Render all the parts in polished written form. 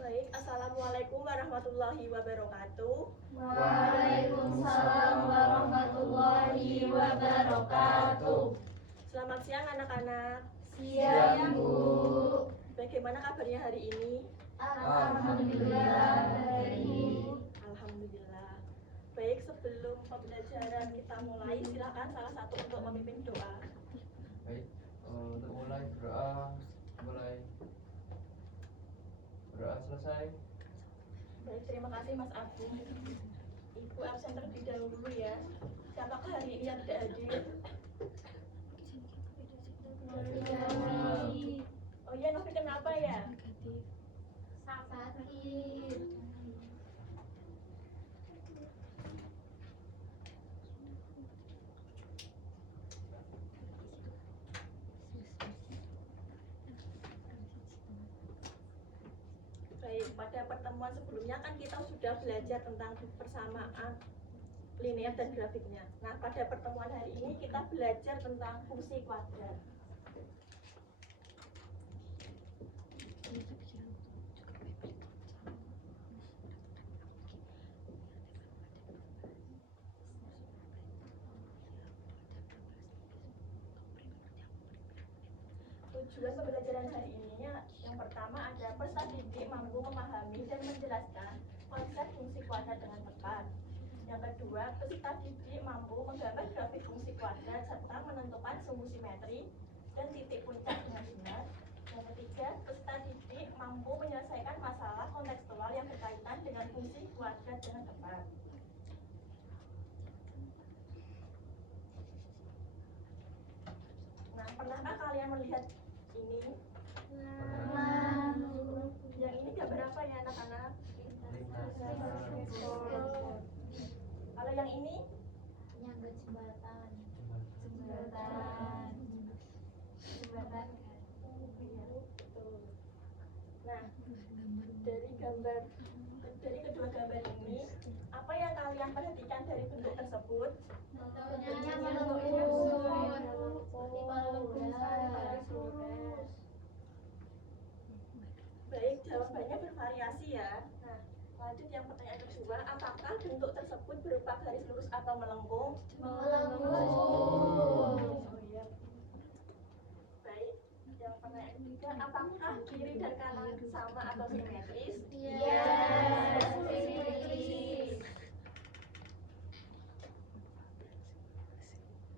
Baik, Assalamualaikum warahmatullahi wabarakatuh. Waalaikumsalam warahmatullahi wabarakatuh. Selamat siang anak-anak. Siang, Bu. Bagaimana kabarnya hari ini? Alhamdulillah baik. Alhamdulillah. Baik, sebelum pembelajaran kita mulai, silakan salah satu untuk memimpin doa. Baik, untuk mulai berdoa, berdoa selesai. Baik, terima kasih Mas Agung. Ibu absen terlebih dahulu ya. Siapakah hari ini yang tidak hadir? Oh iya, Novi kenapa ya? Sakit. Baik, pada pertemuan sebelumnya kan kita sudah belajar tentang persamaan linear dan grafiknya. Nah, pada pertemuan hari ini kita belajar tentang fungsi kuadrat. Tujuan pembelajaran hari ini yang pertama ada peserta didik mampu memahami dan menjelaskan konsep fungsi kuadrat dengan tepat. Yang kedua, peserta didik mampu menggambar grafik fungsi kuadrat serta menentukan sumbu simetri dan titik puncak dengan benar. Yang ketiga, peserta didik mampu menyelesaikan masalah kontekstual yang berkaitan dengan fungsi kuadrat dengan tepat. Nah, pernahkah kalian melihat ini? Yang ini gambar apa ya anak-anak? Kalau yang ini? Nyangga jembatan. Iya, betul. Nah, dari kedua gambar ini, apa yang kalian perhatikan dari bentuk tersebut? Bentuknya melengkung. Baik, jawabannya bervariasi ya. Nah, lanjut yang pertanyaan kedua, apakah bentuk tersebut berupa garis lurus atau melengkung? Melengkung. Oh iya. Baik, yang pertanyaan ketiga, apakah kiri dan kanan sama atau simetris? Iya, simetris.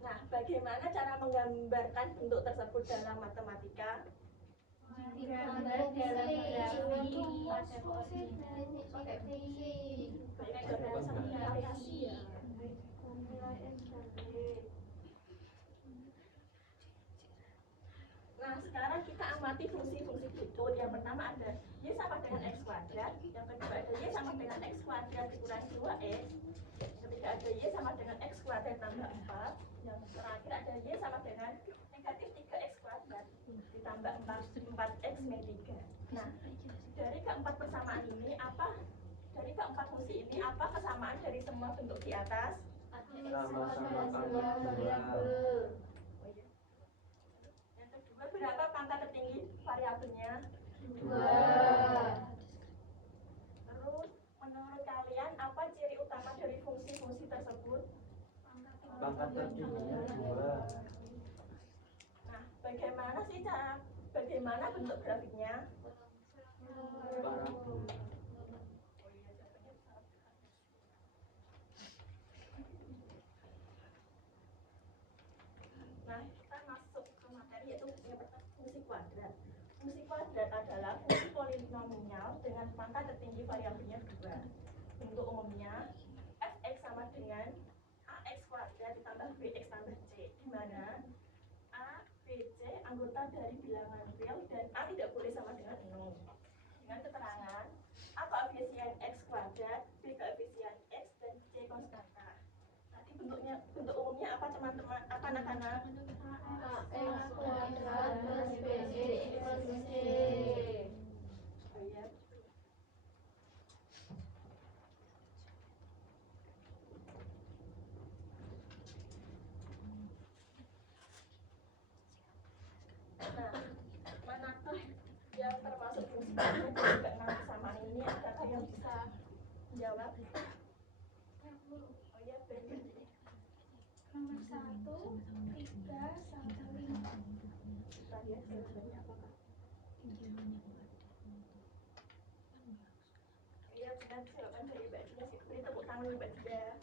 Nah, bagaimana cara menggambarkan bentuk tersebut dalam matematika? Digambar dalam grafik pakai fungsi. Baik, gambaran sama variasi ya. Nah, sekarang kita amati fungsi-fungsi berikut. Yang pertama ada Y sama dengan X kuadrat. Yang kedua ada Y sama dengan X kuadrat dikurangi 2X. Yang ketiga ada Y sama dengan X kuadrat tambah 4. Yang terakhir ada Y sama dengan negatif 3X kuadrat ditambah 4X min 3. Nah, dari keempat persamaan ini dari keempat fungsi ini apa kesamaan dari semua bentuk di atas? Yang kedua, berapa pangkat tertinggi variabelnya? 2. Terus, menurut kalian apa ciri utama dari fungsi-fungsi tersebut? Pangkat tertingginya 2. Nah, bagaimana bentuk grafiknya? Parabola. Nah, kita masuk ke materi yaitu yang pertama fungsi kuadrat. Fungsi kuadrat adalah fungsi polinomial dengan pangkat tertinggi variabelnya 2. Bentuk umumnya fx sama dengan ax kuadrat ditambah bx tambah c, di mana a, b, c anggota dari bilangan real dan a tidak boleh sama dengan 0. Dengan keterangan a koefisien x kuadrat, b koefisien x dan c konstanta. Tadi bentuk umumnya apa teman-teman? Apa anak-anak? X kuadrat plus BC plus C. Oh iya. Nah, manakah yang termasuk fungsi kuadrat dan juga enam kesamaan Jawab. Yang Oh iya, benar. nomor 1, 3, sama 5. Tadi ya, jawabannya apa, Kak? Iya, benar. Jawaban dari Mbak Dia sih. Beri tepuk tangan Mbak Dia.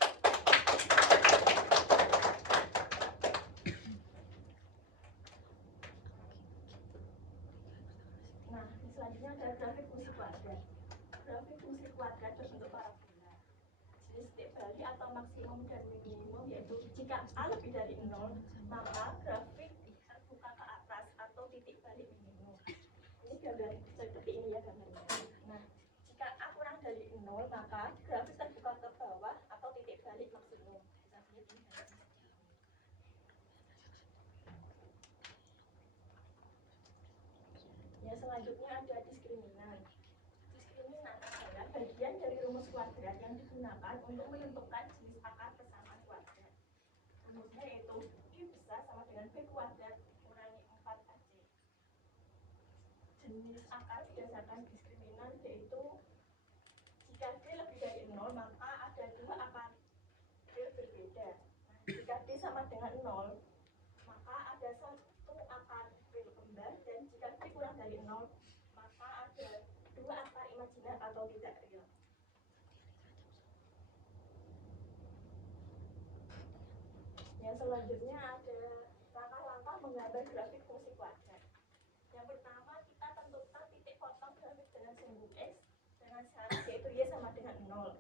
Nah, selanjutnya ada grafik fungsi kuadrat. Grafik fungsi kuadrat berbentuk parabola. Jenis titik balik atau maksimum dan minimum yaitu jika A lebih dari 0, maka grafik terbuka ke atas atau titik balik minimum. Ini gambar seperti ini ya gambarnya. Nah, jika A kurang dari 0, maka grafik terbuka ke bawah atau titik balik maksimum. Kita lihat ini gambarnya. Ya, selanjutnya ada diskriminan. Diskriminan adalah bagian dari rumus kuadrat yang digunakan untuk menentukan jenis akar kesamaan kuadrat. Rumusnya yaitu Q besar sama dengan B kuadrat kurangi 4AC. Jenis akar berdasarkan diskriminan yaitu jika D lebih dari 0, maka ada dua akar D berbeda. Nah, jika D sama dengan 0, maka ada satu akar real kembar, dan jika D kurang dari 0, maka ada dua akar imajiner atau tidak real. Yang selanjutnya ada langkah-langkah menggambar grafik fungsi kuadrat. Yang pertama, kita tentukan titik potong grafik dengan sumbu X dengan syarat yaitu Y sama dengan 0.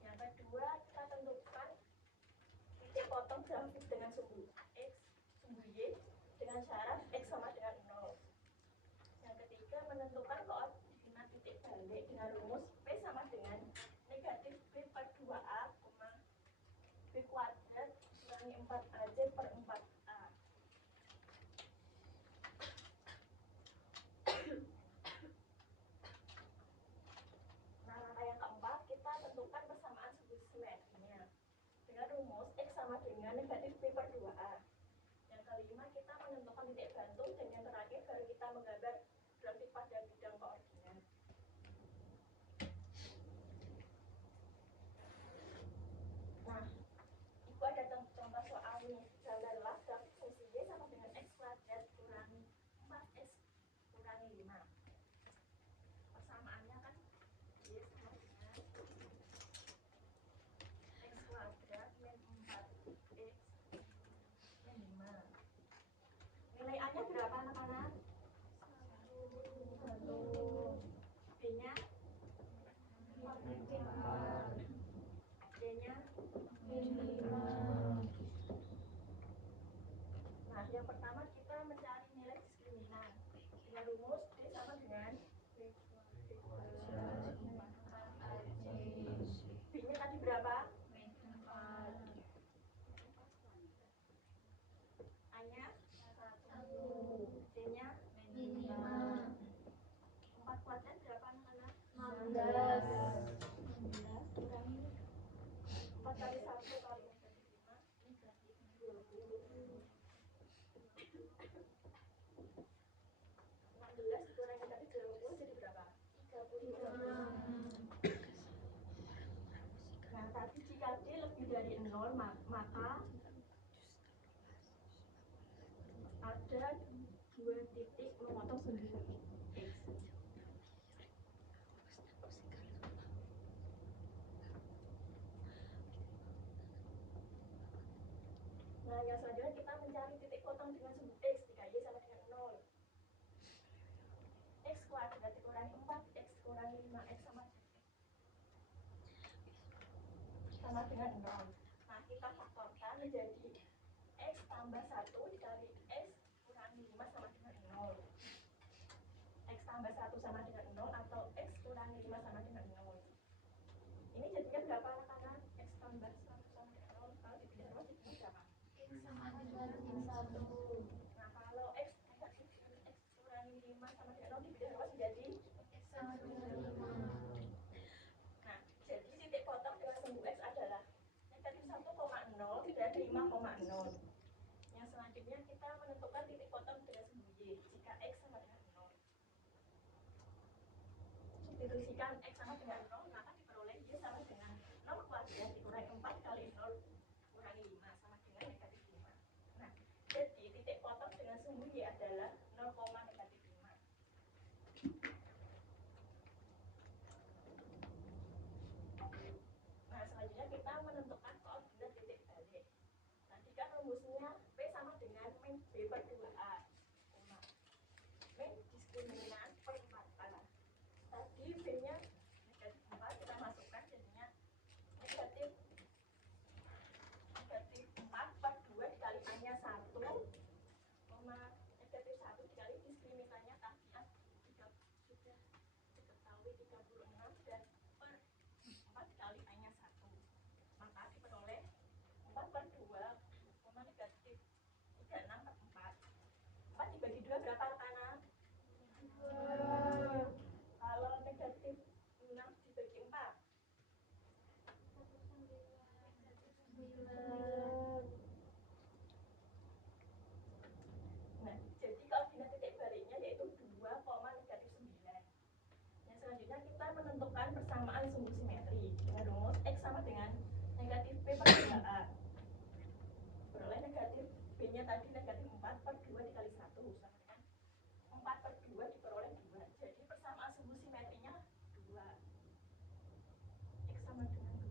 Yang kedua, kita tentukan titik potong grafik dengan sumbu X, sumbu Y dengan syarat X sama dengan 0. Yang ketiga, menentukan koordinat titik balik dengan rumus P sama dengan negatif B per 2A, B kuadrat kurangi 4AC per 4A. Nah, langkah yang keempat, kita tentukan persamaan sumbu simetrinya dengan rumus X sama dengan negatif B per 2A. Yang kelima, kita menentukan titik bantu, dan yang terakhir baru kita menggambar grafik pada bidang koordinat. Nah, itu ada contoh soal nih. Gambarlah grafik fungsi Y sama dengan X kuadrat kurangi 4X kurangi 5. Persamaannya kan Y sama dengan X kuadrat min 4X min 5. Nilai A-nya berapa anak-anak? 1. B-nya? C-nya? Nah, yang pertama kita mencari nilai diskriminan dengan rumus D sama dengan B-nya tadi berapa? A-nya 1. C-nya 4 kuadrat berapa anak-anak? 16. 16 kurangi 4 kali 1 kali 5 ini berarti 20. 16 dikurangi tadi 20 jadi berapa? 36. Nah, tadi jika D lebih dari 0, maka ada dua titik memotong sumbu X. Nah, yang selanjutnya kita mencari titik potong dengan sumbu X jika Y sama dengan 0. X kuadrat dikurangi 4X kurangi 5X sama dengan 0. Nah, kita faktorkan menjadi X tambah 1 dikali X kurangi 5 sama dengan 0. X tambah 1 sama dengan 0 atau X kurangi 5 sama dengan 0. Ini jadinya berapa anak-anak? X tambah 1 sama dengan 0 kalau dipindah jadinya berapa? X sama dengan 1. Nah, kalau X negatif X kurangi 5 sama dengan 0 dipindah jadi X sama dengan 5. Nah, jadi titik potong dengan sumbu X adalah negatif 1,0 dan 5,0. Yang selanjutnya kita menentukan titik potong dengan sumbu Y jika X sama dengan 0. Substitusikan X sama dengan 0, maka diperoleh Y persamaan sumbu simetri dengan rumus X sama dengan negatif P per 2A. Peroleh negatif B-nya tadi negatif 4 per 2 dikali 1 sama dengan 4 per 2 diperoleh 2. Jadi persamaan sumbu simetrinya 2. X sama dengan 2.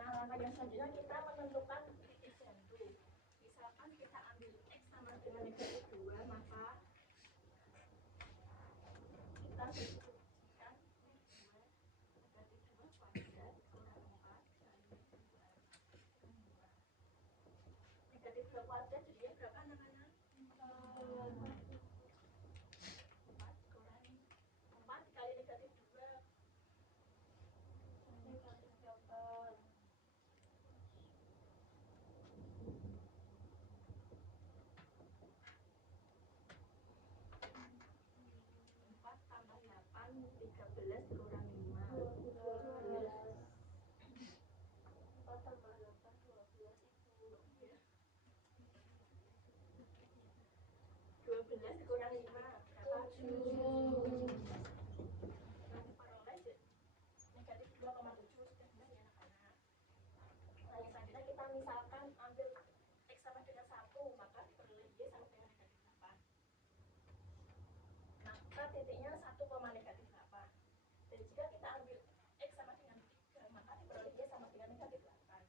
Nah, langkah yang selanjutnya kita menentukan titik jatuh. Misalkan kita ambil X sama dengan negatif 2, maka kita berikan negatif 2 kuadrat kurang 4 kali 2. Negatif 2 kuadrat jadinya berapa anak-anak? 4 kurang 4 dikali negatif 2 negatif 8. 4 tambah 8, 13 kurang 5. 12. 4 tambah 8, 12 itu. 12 kurang 5 berapa? 7. Nanti peroleh negatif 2,7 sudah benar ya anak-anak. Nah, yang selanjutnya kita misalkan ambil X sama dengan 1, maka diperoleh Y sama dengan negatif 8. Maka titiknya 1, negatif 8. Dan jika kita ambil X sama dengan 3, maka diperoleh Y sama dengan negatif 8.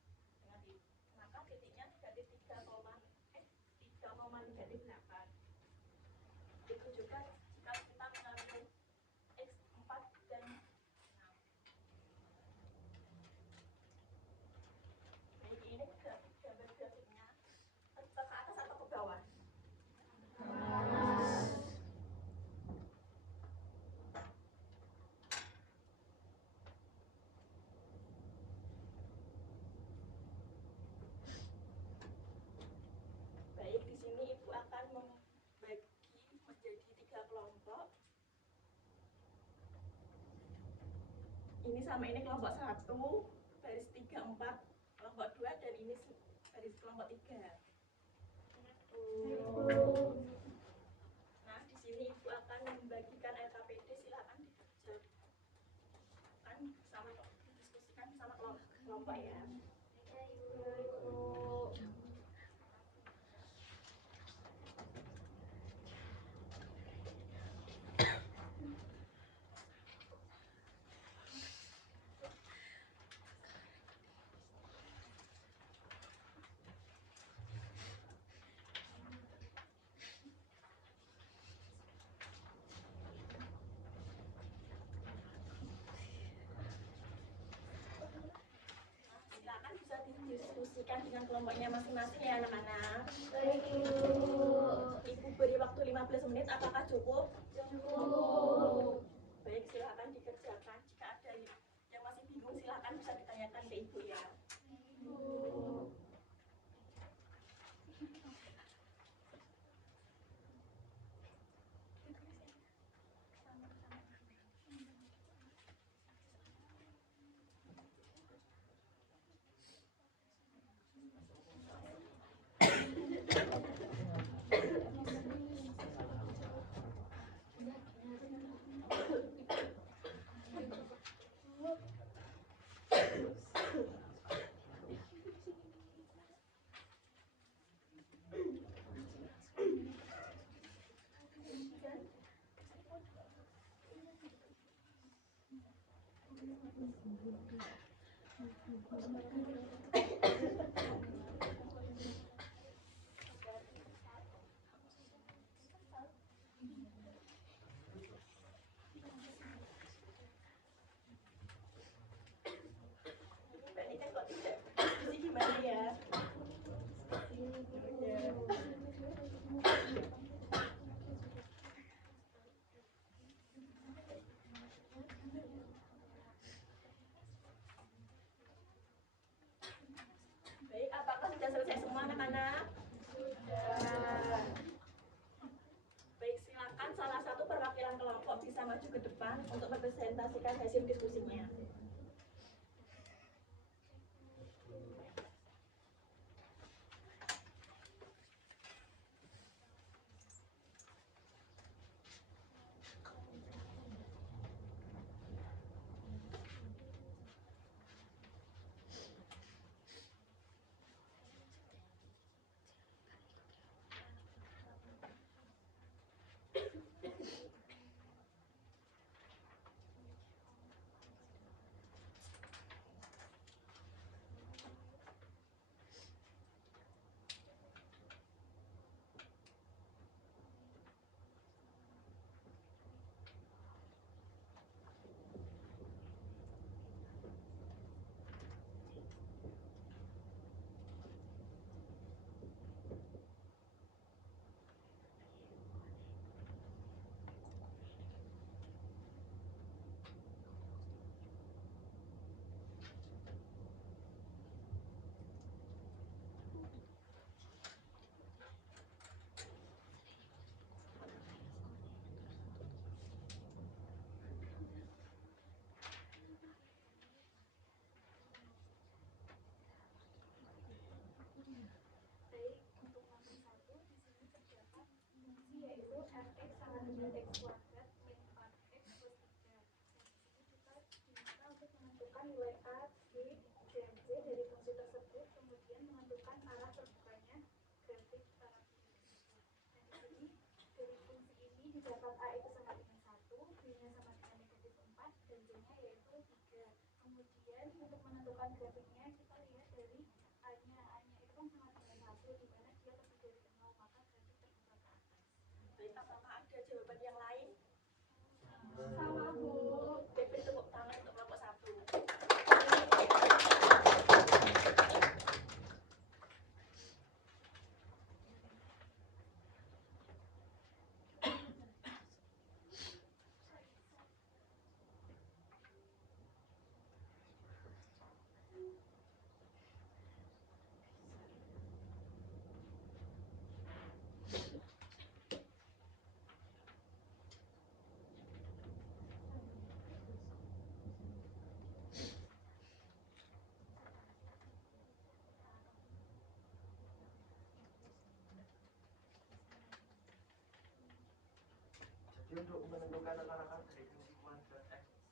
Maka titiknya negatif 3, negatif 8. Itu juga jika kita mengambil X 4 dan 6. Baik, ini gambar grafiknya ke atas atau ke bawah? Baik, di sini Ibu akan membagi menjadi 3 kelompok. Ini sama ini kelompok 1, baris 3, 4, kelompok 2, dan ini baris kelompok 3. Nah, di sini Ibu akan membagikan LKPD, silakan dikerjakan bersama, didiskusikan bersama kelompok ya. Silakan bisa didiskusikan dengan kelompoknya masing-masing ya anak-anak. Baik, Ibu. Ibu beri waktu 15 menit, apakah cukup? Cukup. Baik, silakan dikerjakan. Jika ada yang masih bingung, silakan bisa ditanyakan ke Ibu ya. Ibu. Mbak Nita kok tidak diskusi gimana ya? Baik, apakah sudah selesai semua anak-anak? Sudah. maju ke depan untuk mempresentasikan hasil diskusinya. Baik, untuk nomor 1 di sini terdapat fungsi yaitu fx sama dengan x kuadrat min 4x plus 3. Dan di sini kita diminta untuk menentukan nilai a, b, c, dan c dari fungsi tersebut, kemudian menentukan arah terbukanya grafik para fungsi tersebut. Dan di sini dari fungsi ini didapat a itu sama dengan 1, b-nya sama dengan negatif 4, dan c-nya yaitu 3. Kemudian untuk menentukan grafiknya kita lihat dari A-nya itu kan sama dengan 1, di mana dia lebih dari 0, maka grafik terbuka ke atas. Baik, apakah ada jawaban yang lain? Sama, Bu. Oke, beri tepuk tangan untuk kelompok 1. Jadi untuk menentukan akar-akar dari fungsi kuadrat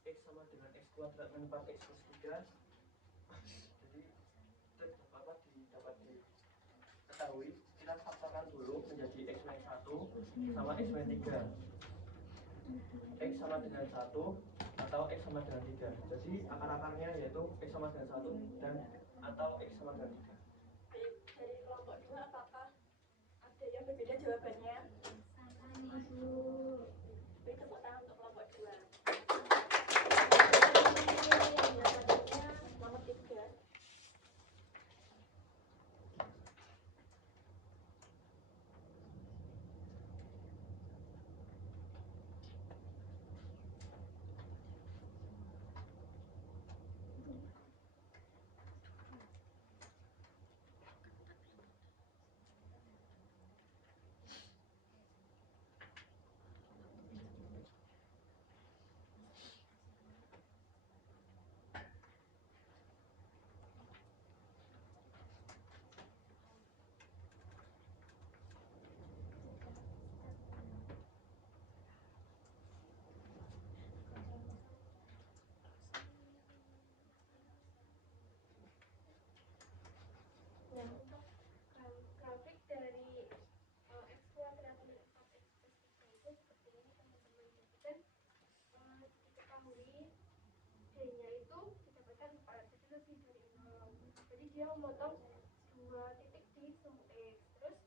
x sama dengan x kuadrat min 4x plus 3, jadi dapat diketahui, kita faktorkan dulu menjadi x min 1 sama x min 3. X sama dengan 1 atau x sama dengan 3. Jadi akar-akarnya yaitu x sama dengan 1 dan atau x sama dengan 3. Baik, dari kelompok 2 apakah ada yang berbeda jawabannya? Sama nih, Bu. Beri tepuk tangan untuk kelompok 2. Jawabannya nomor 3. Nah, untuk grafik dari x kuadrat min 4x plus 3 itu seperti ini, teman-teman. Jadi kan diketahui d-nya itu didapatkan 4, jadi lebih dari 0. Jadi dia memotong 2 titik di sum x. Terus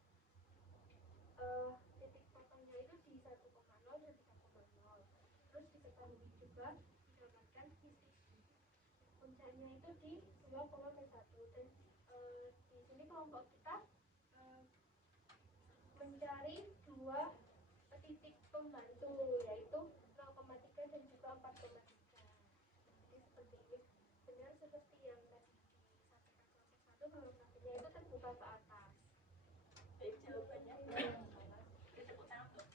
titik potongnya itu di 1,0 dan 3,0. Terus diketahui juga didapatkan sisi puncaknya itu di 2,1, dan di sini kelompok kita mencari 2 titik pembantu, yaitu 0,3 dan juga 4,3. Jadi seperti ini, benar seperti yang tadi disampaikan kelompok 1, kalau grafiknya itu terbuka ke atas. Baik, jawabannya beri tepuk tangan untuk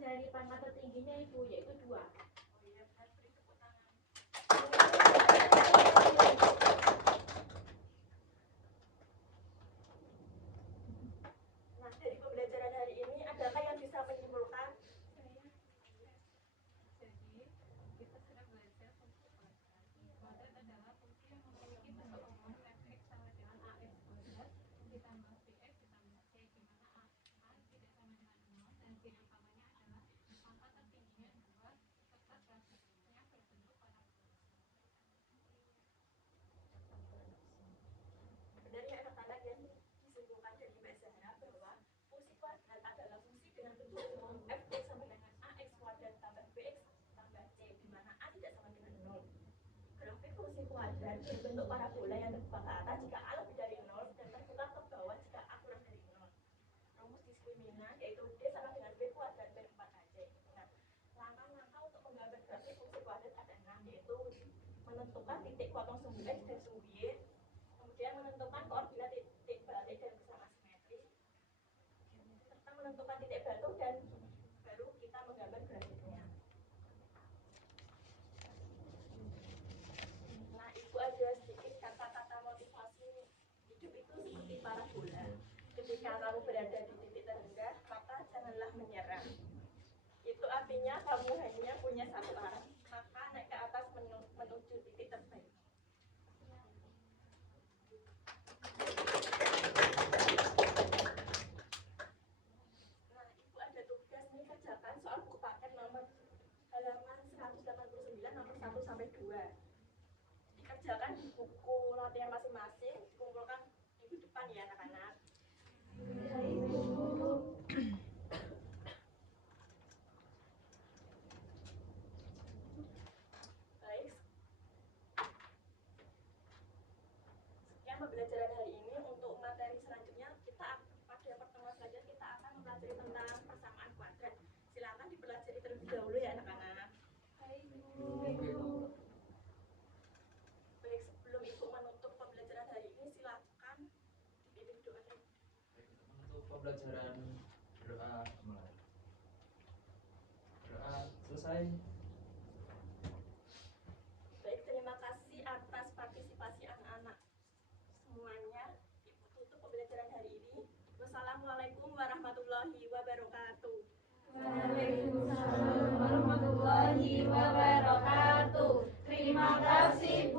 dari pangkat tertingginya Ibu, yaitu 2. Nah, dari pembelajaran hari ini, adakah yang bisa menyimpulkan? Jadi, kita sudah belajar fungsi kuadrat. Kuadrat adalah fungsi yang memiliki bentuk umum fx sama dengan ax kuadrat ditambah bx ditambah c, di mana a tidak sama dengan 0 dan c utamanya adalah angka tertingginya 2 serta grafiknya berbentuk parabola. Benar ya anak-anak, yang disimpulkan dari Mbak Zahra bahwa fungsi kuadrat adalah fungsi dengan bentuk umum fx sama dengan ax kuadrat tambah bx tambah c, di mana a tidak sama dengan 0. Grafik fungsi kuadrat berbentuk parabola yang terbuka ke atas jika a lebih dari 0 dan terbuka ke bawah jika a kurang dari 0. Rumus diskriminan yaitu d sama dengan b kuadrat per 4ac. Nah, langkah-langkah untuk menggambar grafik fungsi kuadrat ada 6, yaitu menentukan titik potong sumbu x dan sumbu y, kemudian menentukan koordinat titik balik dan bersama simetri, serta menentukan titik batu, dan baru kita menggambar grafiknya. Nah, Ibu ada sedikit kata-kata motivasi. Hidup itu seperti parabola. Ketika kamu berada di titik terendah, maka janganlah menyerah. Itu artinya kamu hanya punya satu arah, maka naik ke atas menuju titik terbaik. Nah, Ibu ada tugas nih, kerjakan soal buku paket nomor halaman 189 nomor 1 sampai 2. Dikerjakan di buku latihan masing-masing, dikumpulkan minggu depan ya anak-anak. Baik. Sekian pembelajaran hari ini. Untuk materi selanjutnya pada pertemuan selanjutnya kita akan mempelajari tentang persamaan kuadrat. Silakan dipelajari terlebih dahulu ya anak-anak. Baik, sebelum Ibu menutup pembelajaran hari ini, silakan dipimpin doa. Untuk pembelajaran doa mulai. Doa selesai. Baik, terima kasih atas partisipasi anak-anak semuanya. Ibu tutup pembelajaran hari ini. Wassalamualaikum warahmatullahi wabarakatuh. Waalaikumsalam warahmatullahi wabarakatuh. Terima kasih